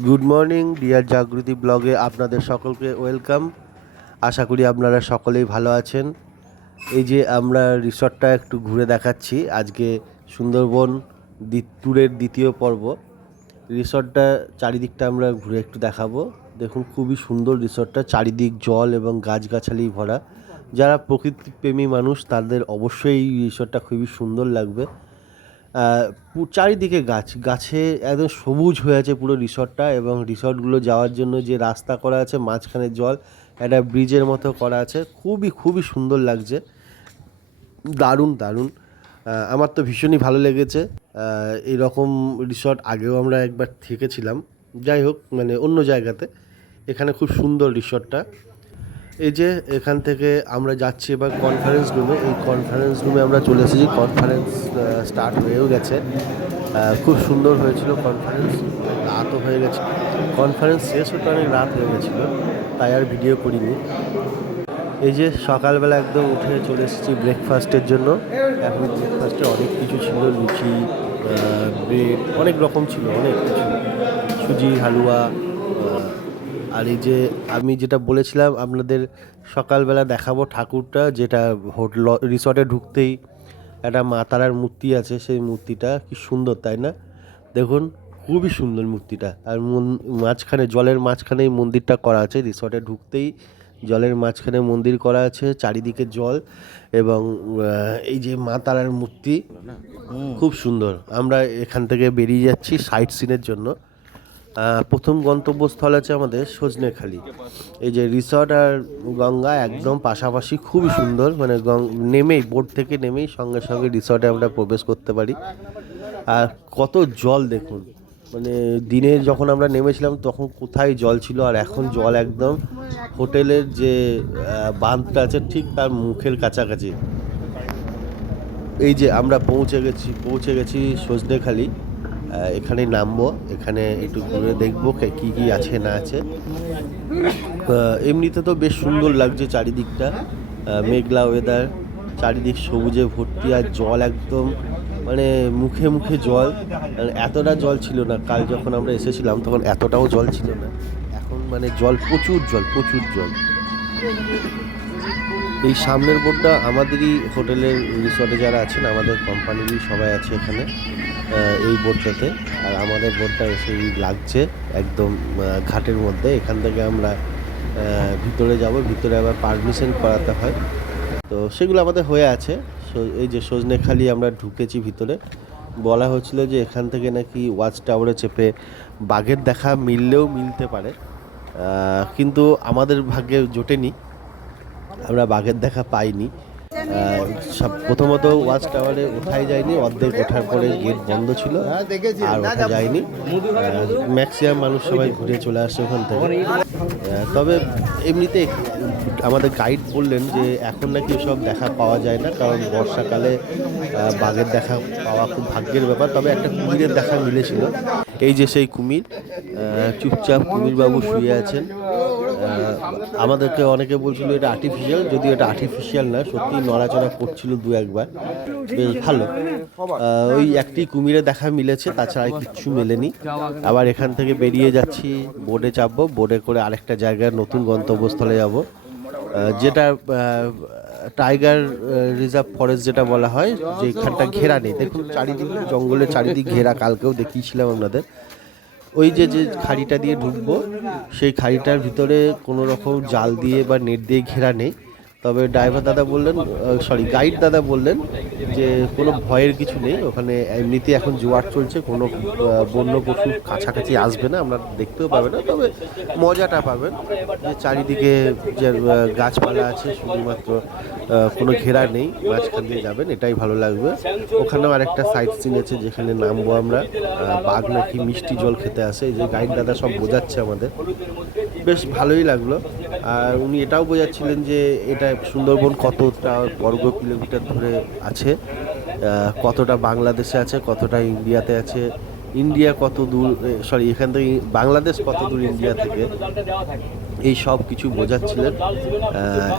Good morning deer Jagriti ব্লগে আপনাদের সকলকে ওয়েলকাম। আশা করি আপনারা সকলেই ভালো আছেন। এই যে আমরা রিসর্টটা একটু ঘুরে দেখাচ্ছি আজকে, সুন্দরবন ট্যুরের দ্বিতীয় পর্ব। রিসর্টটা চারিদিকটা আমরা ঘুরে একটু দেখাবো। দেখুন খুবই সুন্দর রিসর্টটা, চারিদিক জল এবং গাছগাছালি ভরা। যারা প্রকৃতিপ্রেমী মানুষ তাদের অবশ্যই এই রিসর্টটা খুবই সুন্দর লাগবে। চারিদিকে গাছে একদম সবুজ হয়ে আছে পুরো রিসর্টটা, এবং রিসর্টগুলো যাওয়ার জন্য যে রাস্তা করা আছে মাঝখানে জল, একটা ব্রিজের মতো করা আছে, খুবই খুবই সুন্দর লাগছে, দারুণ দারুণ। আমার তো ভীষণই ভালো লেগেছে। এইরকম রিসর্ট আগেও আমরা একবার থেকেছিলাম, যাই হোক মানে অন্য জায়গাতে। এখানে খুব সুন্দর রিসর্টটা। এই যে এখান থেকে আমরা যাচ্ছি এবার কনফারেন্স রুমে। এই কনফারেন্স রুমে আমরা চলে এসেছি, কনফারেন্স স্টার্ট হয়েও গেছে। খুব সুন্দর হয়েছিল কনফারেন্স, রাতও হয়ে গেছে। কনফারেন্স শেষ হতে অনেক রাত হয়ে গেছিলো, তাই আর ভিডিও করিনি। এই যে সকালবেলা একদম উঠে চলে এসেছি ব্রেকফাস্টের জন্য। এখন ব্রেকফাস্টে অনেক কিছু ছিল, লুচি, ব্রেড, অনেক রকম ছিল, অনেক কিছু, সুজি, হালুয়া। আর এই যে আমি যেটা বলেছিলাম আপনাদের সকালবেলা দেখাবো ঠাকুরটা, যেটা হোটেল রিসর্টে ঢুকতেই একটা মা তারার মূর্তি আছে, সেই মূর্তিটা কি সুন্দর তাই না? দেখুন খুবই সুন্দর মূর্তিটা। আর মাঝখানে, জলের মাঝখানে এই মন্দিরটা করা আছে। রিসর্টে ঢুকতেই জলের মাঝখানে মন্দির করা আছে, চারিদিকে জল, এবং এই যে মা তারার মূর্তি খুব সুন্দর। আমরা এখান থেকে বেরিয়ে যাচ্ছি সাইট সিনের জন্য। প্রথম গন্তব্যস্থল আছে আমাদের সজনেখালি। এই যে রিসর্ট আর গঙ্গা একদম পাশাপাশি, খুবই সুন্দর। মানে নেমেই, বোট থেকে নেমেই সঙ্গে সঙ্গে রিসর্টে আমরা প্রবেশ করতে পারি। আর কত জল দেখুন, মানে দিনে যখন আমরা নেমেছিলাম তখন কোথায় জল ছিল, আর এখন জল একদম হোটেলের যে বাঁধটা আছে ঠিক তার মুখের কাছাকাছি। এই যে আমরা পৌঁছে গেছি সজনেখালি। এখানে নামবো, এখানে একটু ঘুরে দেখবো কি কি আছে না আছে। এমনিতে তো বেশ সুন্দর লাগছে চারিদিকটা, মেঘলা ওয়েদার, চারিদিক সবুজে ভর্তি, আর জল একদম মানে মুখে মুখে জল। এতটা জল ছিল না কাল যখন আমরা এসেছিলাম, তখন এতটাও জল ছিল না। এখন মানে জল, প্রচুর জল, প্রচুর জল। এই সামনের বোর্ডটা আমাদেরই হোটেলের, রিসর্টে যারা আছেন আমাদের কোম্পানিরই সবাই আছে এখানে এই বোর্ডটাতে। আর আমাদের বোর্ডটা এসেই লাগছে একদম ঘাটের মধ্যে। এখান থেকে আমরা ভিতরে যাব, ভিতরে আবার পারমিশন করাতে হয়, তো সেগুলো আমাদের হয়ে আছে। এই যে সজনেখালি আমরা ঢুকেছি ভিতরে। বলা হচ্ছিল যে এখান থেকে নাকি ওয়াচ টাওয়ারে চেপে বাঘের দেখা মিললেও মিলতে পারে, কিন্তু আমাদের ভাগ্যে জোটেনি, আমরা বাঘের দেখা পাইনি। প্রথমত ওয়াচ টাওয়ারে ওঠাই যায়নি, অর্ধেক ওঠার পরে গেট বন্ধ ছিল, আর ওঠা যায়নি। ম্যাক্সিমাম মানুষ সবাই ঘুরে চলে আসছে ওখান থেকে। তবে এমনিতে আমাদের গাইড বললেন যে এখন নাকি সব দেখা পাওয়া যায় না, কারণ বর্ষাকালে বাঘের দেখা পাওয়া খুব ভাগ্যের ব্যাপার। তবে একটা কুমিরের দেখা মিলেছিল। এই যে সেই কুমির, চুপচাপ কুমিরবাবু শুয়ে আছেন। আমাদেরকে অনেকে বলছিল এটা আর্টিফিশিয়াল, যদিও এটা আর্টিফিশিয়াল না, সত্যি নড়াচড়া করছিল দু একবার, বেশ ভালো। ওই একটি কুমিরের দেখা মিলেছে, তাছাড়া কিচ্ছু মেলেনি। আবার এখান থেকে বেরিয়ে যাচ্ছি, বোটে চাপবো, বোটে করে আরেকটা জায়গায় নতুন গন্তব্যস্থলে যাব, যেটা টাইগার রিজার্ভ ফরেস্ট যেটা বলা হয়, যে এখানটা ঘেরা নেই। দেখুন চারিদিক জঙ্গলের চারিদিক ঘেরা, কালকেও দেখিয়েছিলাম আপনাদের। ওই যে যে খাড়িটা দিয়ে ঢুকবো, সেই খাড়িটার ভিতরে কোনো রকম জাল দিয়ে বা নেট দিয়ে ঘেরা নেই। তবে ড্রাইভার দাদা বললেন, গাইড দাদা বললেন যে কোনো ভয়ের কিছু নেই ওখানে। এমনিতে এখন জোয়ার চলছে, কোনো বন্য পশু কাছাকাছি আসবে না, আমরা দেখতেও পাবে না, তবে মজাটা পাবেন যে চারিদিকে যে গাছপালা আছে, শুধুমাত্র কোনো ঘেরা নেই, মাঝখান দিয়ে যাবেন, এটাই ভালো লাগবে। ওখানেও আরেকটা সাইট সিন আছে যেখানে নামবো আমরা। বাঘ নাকি মিষ্টি জল খেতে আসে, এই যে গাইড দাদা সব বোঝাচ্ছে আমাদের, বেশ ভালোই লাগলো। আর উনি এটাও বোঝাচ্ছিলেন যে এটা সুন্দরবন কতটা বর্গ কিলোমিটার ধরে আছে, কতটা বাংলাদেশে আছে, কতটা ইন্ডিয়াতে আছে, ইন্ডিয়া কত দূর, এখান থেকে বাংলাদেশ কত দূর ইন্ডিয়া থেকে, এই সব কিছু বোঝাচ্ছিলেন।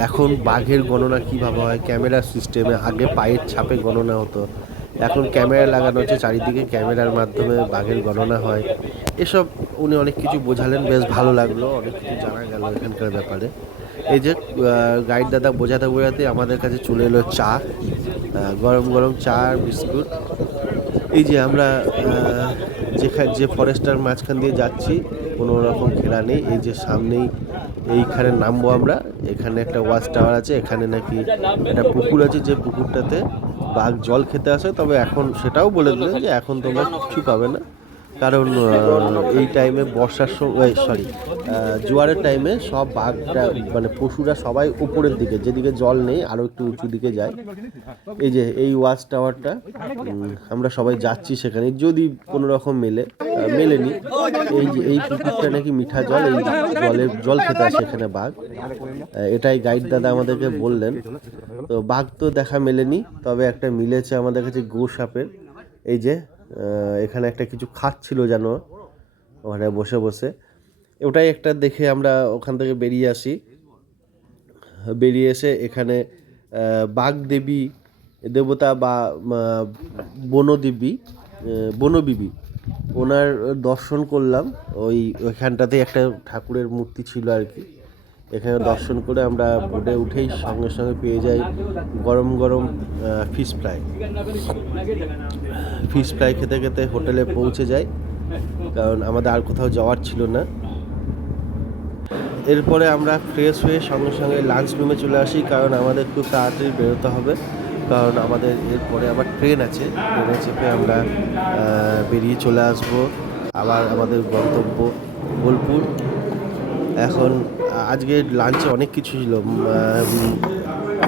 এখন বাঘের গণনা কীভাবে হয়, ক্যামেরার সিস্টেমে, আগে পায়ের ছাপে গণনা হতো, এখন ক্যামেরা লাগানো হচ্ছে চারিদিকে, ক্যামেরার মাধ্যমে বাঘের গণনা হয়। এসব উনি অনেক কিছু বোঝালেন, বেশ ভালো লাগলো, অনেক কিছু জানা গেল এখানকার ব্যাপারে। এই যে গাইড দাদা বোঝাতে বোঝাতে আমাদের কাছে চলে এলো চা, গরম গরম চা আর বিস্কুট। এই যে আমরা যে ফরেস্টার মাঝখান দিয়ে যাচ্ছি, কোনো রকম ঘেরা নেই। এই যে সামনেই এইখানে নামবো আমরা, এখানে একটা ওয়াচ টাওয়ার আছে, এখানে নাকি একটা পুকুর আছে, যে পুকুরটাতে বাঘ জল খেতে আসে। তবে এখন সেটাও বলে দিলেন যে এখন তোমরা কিছু পাবে না, কারণ এই টাইমে বর্ষার সময়, সরি, জোয়ারের টাইমে সব বাঘটা মানে পশুরা সবাই উপরের দিকে, যেদিকে জল নেই আরও একটু উঁচু দিকে যায়। এই যে এই ওয়াচ টাওয়ারটা, আমরা সবাই যাচ্ছি সেখানে, যদি কোনো রকম মেলেনি। এই যে এই পুকুরটা নাকি মিঠা জল, এই জল খেতে আসে এখানে বাঘ, এটাই গাইড দাদা আমাদেরকে বললেন। তো বাঘ তো দেখা মেলেনি, তবে একটা মিলেছে আমাদের কাছে গোসাপের। এই যে এখানে একটা কিছু খাচ্ছিল যেন ওখানে বসে বসে, ওটাই একটা দেখে আমরা ওখান থেকে বেরিয়ে আসি। বেরিয়ে এসে এখানে বাঘ দেবী দেবতা বা বনদেবী, বনবিবি, ওনার দর্শন করলাম। ওইখানটাতে একটা ঠাকুরের মূর্তি ছিল আর কি। এখানে দর্শন করে আমরা বোটে উঠেই সঙ্গে সঙ্গে পেয়ে যাই গরম গরম ফিশ ফ্রাই খেতে খেতে হোটেলে পৌঁছে যাই, কারণ আমাদের আর কোথাও যাওয়ার ছিল না। এরপরে আমরা ফ্রেশ হয়ে সঙ্গে সঙ্গে লাঞ্চ রুমে চলে আসি, কারণ আমাদের খুব তাড়াতাড়ি বেরোতে হবে, কারণ আমাদের এরপরে আবার ট্রেন আছে। ট্রেনে চেপে আমরা বেরিয়ে চলে আসব আবার আমাদের গন্তব্য বোলপুর। এখন আজকে লাঞ্চে অনেক কিছু ছিল,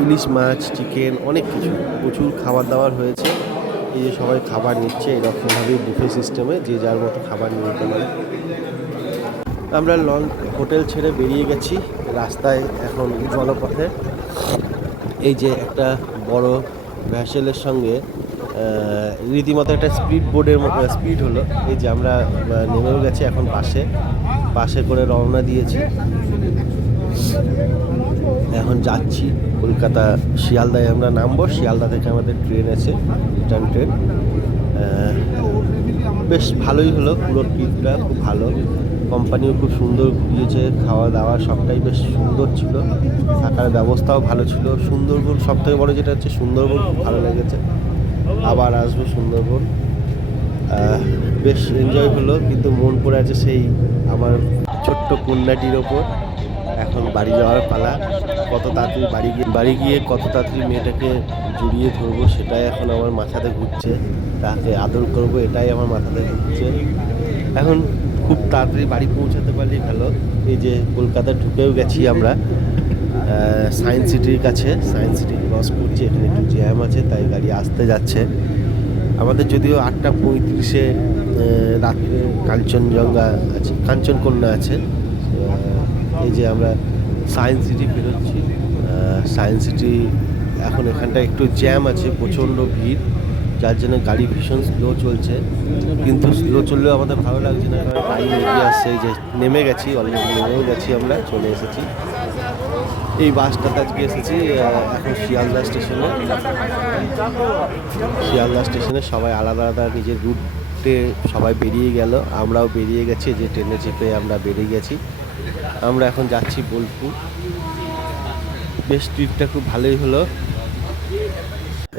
ইলিশ মাছ, চিকেন, অনেক কিছু, প্রচুর খাবার দাবার হয়েছে। এই যে সবাই খাবার নিচ্ছে এরকমভাবেই বুফে সিস্টেমে, যে যার মতো খাবার নিয়ে নিতে পারে। আমরা হোটেল ছেড়ে বেরিয়ে গেছি রাস্তায়, এখন জলপথে। এই যে একটা বড় ভ্যাসেলের সঙ্গে রীতিমতো একটা স্পিড হলো। এই যে আমরা নেমেও গেছি, এখন পাশে করে রওনা দিয়েছি। এখন যাচ্ছি কলকাতা, শিয়ালদায় আমরা নামবো। শিয়ালদা থেকে আমাদের ট্রেন আছে, রিটার্ন ট্রেন। বেশ ভালোই হলো, পুরো ট্রিপটা খুব ভালো। কোম্পানিও খুব সুন্দর ঘুরিয়েছে, খাওয়া দাওয়া সবটাই বেশ সুন্দর ছিল, থাকার ব্যবস্থাও ভালো ছিল। সুন্দরবন সবথেকে বড় যেটা হচ্ছে, সুন্দরবন খুব ভালো লেগেছে, আবার আসবো সুন্দরবন। বেশ এনজয় হলো, কিন্তু মন পড়ে আছে সেই আমার ছোট্ট কন্যাটির ওপর। এখন বাড়ি যাওয়ার পালা, কত তাড়াতাড়ি বাড়ি গিয়ে কত তাড়াতাড়ি মেয়েটাকে জড়িয়ে ধরবো সেটাই এখন আমার মাথাতে ঘুরছে, তাকে আদর করবো এটাই আমার মাথাতে ঘুরছে। এখন খুব তাড়াতাড়ি বাড়ি পৌঁছাতে পারলেই ভালো। এই যে কলকাতায় ঢুকেও গেছি আমরা সায়েন্স সিটির কাছে, সায়েন্স সিটি ক্রস করছি, এখানে একটু জ্যাম আছে তাই গাড়ি আসতে যাচ্ছে। আমাদের যদিও 8:35 রাত্রে কাঞ্চনকন্যা আছে। এই যে আমরা সায়েন্স সিটি বেরোচ্ছি। সায়েন্স সিটি এখন এখানটা একটু জ্যাম আছে, প্রচণ্ড ভিড়, যার জন্য গাড়ি ভীষণ স্লো চলছে। কিন্তু স্লো চললেও আমাদের ভালো লাগছে না, কারণ টাইম এগিয়ে আসছে। এই যে নেমে গেছি, অলরেডি নেমেও গেছি, আমরা চলে এসেছি। এই বাসটাতে আজকে এসেছি এখন শিয়ালদা স্টেশনে। সবাই আলাদা আলাদা নিজের রুটে সবাই বেরিয়ে গেল, আমরাও বেরিয়ে গেছি। যে ট্রেনে চেপে আমরা বেরিয়ে গেছি, আমরা এখন যাচ্ছি বোলপুর। বেশ ট্রিপটা খুব ভালোই হলো।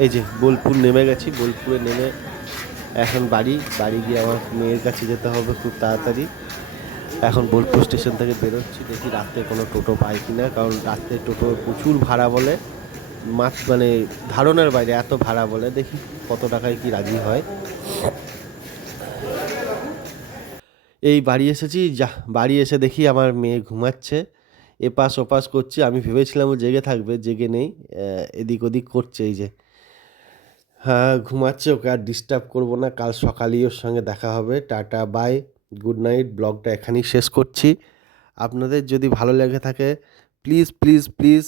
এই যে বোলপুর নেমে গেছি, বোলপুরে নেমে এখন বাড়ি গিয়ে আমার মেয়ের কাছে যেতে হবে খুব তাড়াতাড়ি। এখন বোলপুর স্টেশন থেকে বেরোচ্ছি, দেখি রাতে কোনো টোটো পাই কিনা, কারণ রাতে টোটো প্রচুর ভাড়া বলে, মানে ধারণার বাইরে এত ভাড়া বলে। দেখি কত টাকায় কি রাজি হয়। এই বাড়ি এসে দেখি আমার মেয়ে ঘুমাচ্ছে, এপাশ ওপাশ করছে। আমি ভেবেছিলাম ও জেগে থাকবে, জেগে নেই, এদিক ওদিক করছে। এই যে হ্যাঁ ঘুমাচ্ছে, ওকে আর ডিস্টার্ব করবো না, কাল সকালেই ওর সঙ্গে দেখা হবে। Tata bye, good night. ব্লগটা এখানেই শেষ করছি। আপনাদের যদি ভালো লেগে থাকে please please please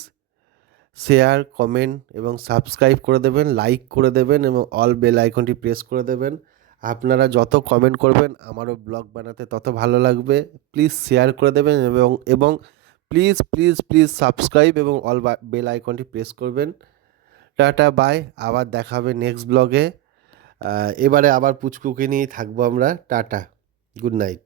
share, comment এবং সাবস্ক্রাইব করে দেবেন, লাইক করে দেবেন এবং অল বেল আইকনটি প্রেস করে দেবেন। আপনারা যত কমেন্ট করবেন আমারও ব্লগ বানাতে তত ভালো লাগবে। প্লিজ শেয়ার করে দেবেন এবং প্লিজ প্লিজ প্লিজ সাবস্ক্রাইব এবং অল বেল আইকনটি প্রেস করবেন। টাটা বাই, আবার দেখা হবে নেক্সট ব্লগে। এবারে আবার পুচকুকে নিয়েই থাকবো আমরা। Tata, good night.